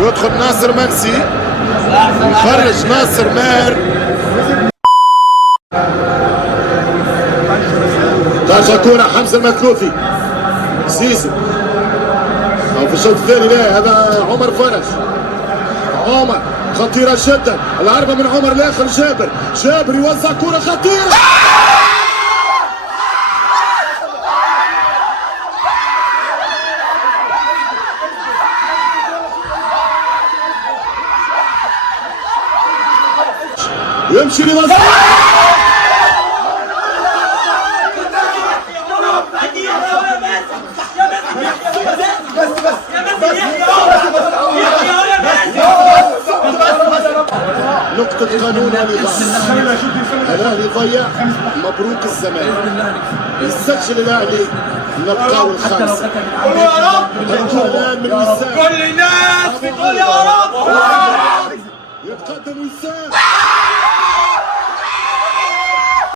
يدخل ناصر منسي، يخرج ناصر ماهر. ترجع كورة حمزة المكلوفي، زيزو أو في الشوط الثاني. لا هذا عمر فرج، عمر خطيرة جدا، العربة من عمر لاخر جابر يوزع كورة خطيرة. يمشي لوزع نقطة قانون ونظام. الأهلي ضيع، مبروك الزمالك، يسجل الأهلي نبقاو الخامسة. الآن من وسام، كل الناس بتقول يا رب. يتقدم وسام.